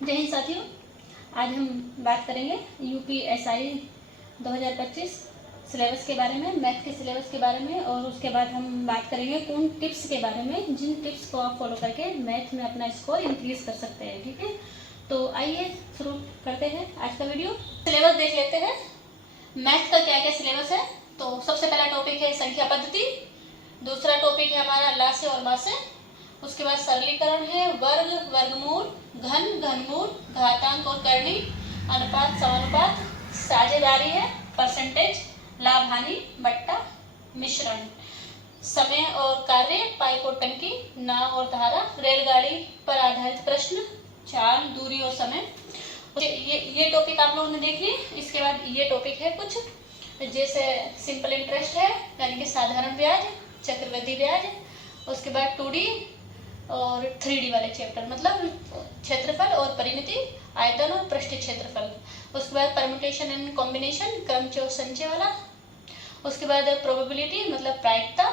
जय हिंद साथियों, आज हम बात करेंगे यूपीएसआई 2025 सिलेबस के बारे में, मैथ के सिलेबस के बारे में। और उसके बाद हम बात करेंगे उन टिप्स के बारे में जिन टिप्स को आप फॉलो करके मैथ में अपना स्कोर इंक्रीज कर सकते हैं। ठीक है, तो आइए शुरू करते हैं आज का वीडियो। सिलेबस देख लेते हैं मैथ का क्या क्या सिलेबस है। तो सबसे पहला टॉपिक है संख्या पद्धति, दूसरा टॉपिक है हमारा लासे और मासे, उसके बाद सरलीकरण है, वर्ग, वर्गमूल, घन, घनमूल, घातांक और करनी, अनुपात, समानुपात, साझेदारी है, परसेंटेज, लाभ हानि, बट्टा, मिश्रण, समय और कार्य, पाइप और टंकी, नाव और धारा, रेलगाड़ी पर आधारित प्रश्न, चाल, दूरी और समय। ये टॉपिक आप लोगों ने देख लिए। इसके बाद ये टॉपिक है कुछ जैसे सिंपल इंटरेस्ट है, यानी कि साधारण ब्याज, चक्रवृद्धि ब्याज, उसके बाद 2D और 3D वाले चैप्टर, मतलब क्षेत्रफल और परिमिति, आयतन और पृष्ठीय क्षेत्रफल। उसके बाद परम्यूटेशन एंड कॉम्बिनेशन, क्रमचय और संचय वाला। उसके बाद प्रोबेबिलिटी मतलब प्रायिकता।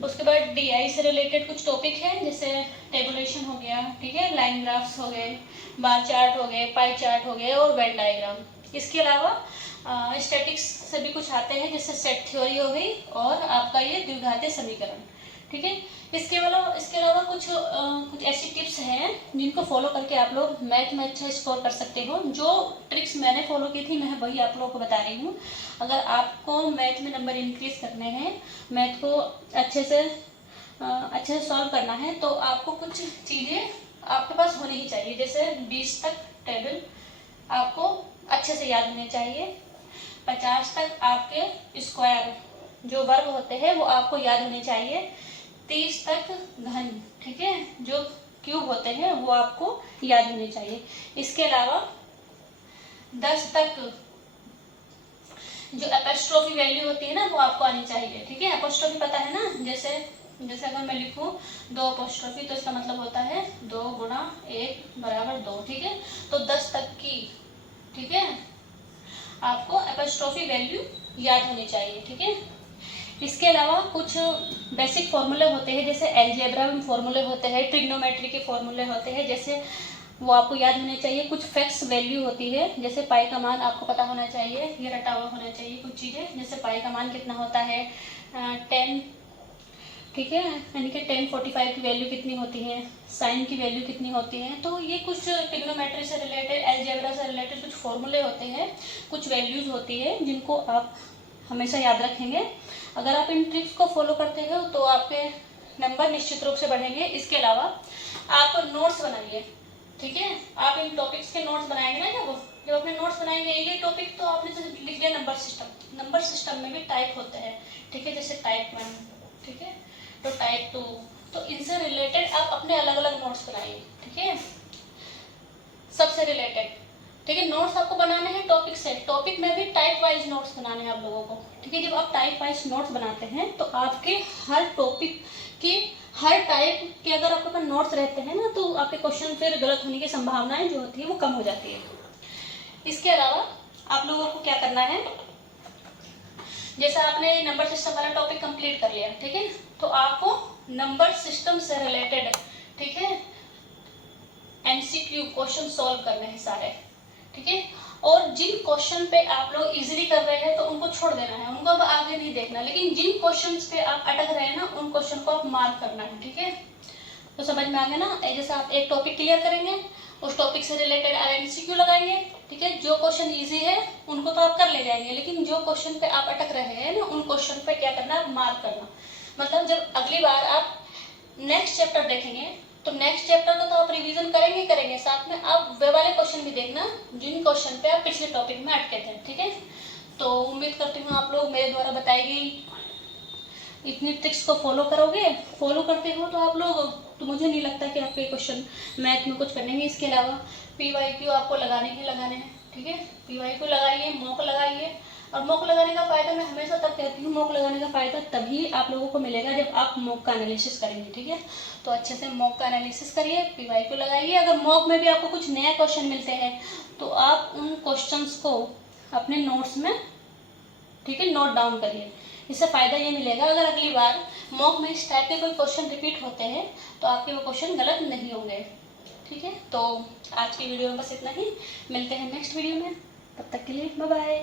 उसके बाद DI से रिलेटेड कुछ टॉपिक है जैसे टेबुलेशन हो गया, ठीक है, लाइन ग्राफ्स हो गए, बार चार्ट हो गए, पाई चार्ट हो गए और वेन डायग्राम। इसके अलावा स्टैटिक्स से भी कुछ आते हैं जैसे सेट थ्योरी हो गई और आपका ये द्विघातीय समीकरण। ठीक है, इसके अलावा कुछ ऐसी टिप्स हैं जिनको फॉलो करके आप लोग मैथ में अच्छा स्कोर कर सकते हो। जो ट्रिक्स मैंने फॉलो की थी मैं वही आप लोगों को बता रही हूँ। अगर आपको मैथ में नंबर इंक्रीज करने हैं, मैथ को अच्छे से सॉल्व करना है, तो आपको कुछ चीज़ें आपके पास होनी ही चाहिए। जैसे 20 तक टेबल आपको अच्छे से याद होने चाहिए, 50 तक आपके स्क्वायर जो वर्ग होते हैं वो आपको याद होने चाहिए, 30 तक घन, ठीक है, जो क्यूब होते हैं वो आपको याद होने चाहिए। इसके अलावा 10 तक जो एपोस्ट्रोफी वैल्यू होती है ना वो आपको आनी चाहिए। ठीक है, एपोस्ट्रोफी पता है ना, जैसे अगर मैं लिखूं 2 एपोस्ट्रोफी तो इसका मतलब होता है 2 गुणा 1 बराबर 2। ठीक है, तो 10 तक की, ठीक है, आपको एपोस्ट्रोफी वैल्यू याद होनी चाहिए। ठीक है, इसके अलावा कुछ बेसिक फॉर्मूले होते हैं जैसे अलजेब्रा में फॉर्मूले होते हैं, ट्रिग्नोमेट्री के फॉर्मूले होते हैं, जैसे वो आपको याद होने चाहिए। कुछ फिक्स वैल्यू होती है जैसे पाई का मान आपको पता होना चाहिए, ये रटा हुआ होना चाहिए कुछ चीज़ें, जैसे पाई का मान कितना होता है 10, ठीक है, यानी कि 1045 की वैल्यू कितनी होती है, साइन की वैल्यू कितनी होती है। तो ये कुछ ट्रिग्नोमेट्री से रिलेटेड, अलजेब्रा से रिलेटेड कुछ फॉर्मूले होते हैं, कुछ वैल्यूज होती है जिनको आप हमेशा याद रखेंगे। अगर आप इन ट्रिक्स को फॉलो करते हो तो आपके नंबर निश्चित रूप से बढ़ेंगे। इसके अलावा आप नोट्स बनाइए। ठीक है, आप इन टॉपिक्स के नोट्स बनाएंगे ना, जब अपने नोट्स बनाएंगे ये टॉपिक, तो आपने जैसे लिख दिया नंबर सिस्टम में भी टाइप होते हैं, ठीक है, जैसे टाइप 1, ठीक है, तो टाइप 2, तो इनसे रिलेटेड आप अपने अलग अलग नोट्स बनाइए। ठीक है, सबसे रिलेटेड, ठीक है, नोट्स आपको बनाने हैं टॉपिक से, टॉपिक में भी टाइप वाइज नोट्स बनाने हैं आप लोगों को। ठीक है, जब आप टाइप वाइज नोट्स बनाते हैं तो आपके हर टॉपिक की, हर टाइप के अगर आपके पास नोट्स रहते हैं ना, तो आपके क्वेश्चन फिर गलत होने की संभावनाएं जो होती है वो कम हो जाती है। इसके अलावा आप लोगों को क्या करना है, जैसे आपने नंबर सिस्टम वाला टॉपिक कंप्लीट कर लिया, ठीक है, तो आपको नंबर सिस्टम से रिलेटेड, ठीक है, MCQ क्वेश्चन सॉल्व करने हैं सारे। ठीक है, और जिन क्वेश्चन पे आप लोग इजीली कर रहे हैं तो उनको छोड़ देना है, उनको अब आगे नहीं देखना, लेकिन जिन क्वेश्चंस पे आप अटक रहे हैं ना उन क्वेश्चन को आप मार्क करना है। ठीक है, तो समझ में आ गया ना। जैसे आप एक टॉपिक क्लियर करेंगे, उस टॉपिक से रिलेटेड आप MCQ लगाएंगे। ठीक है, जो क्वेश्चन ईजी है उनको तो आप कर ले जाएंगे, लेकिन जो क्वेश्चन पे आप अटक रहे हैं ना उन क्वेश्चन पे क्या करना, मार्क करना। मतलब जब अगली बार आप नेक्स्ट चैप्टर देखेंगे तो नेक्स्ट चैप्टर का तो आप रिवीजन करेंगे, साथ में आप वे वाले क्वेश्चन भी देखना जिन क्वेश्चन पे आप पिछले टॉपिक में अटके थे। ठीक है, तो उम्मीद करती हूँ आप लोग मेरे द्वारा बताई गई इतनी ट्रिक्स को फॉलो करोगे। फॉलो करते हो तो आप लोग, तो मुझे नहीं लगता कि आपके क्वेश्चन मैथ में कुछ करने। इसके अलावा PYQ आपको लगाने हैं। ठीक है, PYQ लगाइए, मॉक लगाइए। और मॉक लगाने का फायदा मैं हमेशा तब कहती हूँ, मॉक लगाने का फायदा तभी आप लोगों को मिलेगा जब आप मॉक का एनालिसिस करेंगे। ठीक है, तो अच्छे से मॉक का एनालिसिस करिए, PYQ लगाइए। अगर मॉक में भी आपको कुछ नया क्वेश्चन मिलते हैं तो आप उन क्वेश्चंस को अपने नोट्स में, ठीक है, नोट डाउन करिए। इससे फायदा ये मिलेगा, अगर अगली बार मॉक में इस टाइप के कोई क्वेश्चन रिपीट होते हैं तो आपके वो क्वेश्चन गलत नहीं होंगे। ठीक है, तो आज की वीडियो में बस इतना ही। मिलते हैं नेक्स्ट वीडियो में, तब तक के लिए बाय बाय।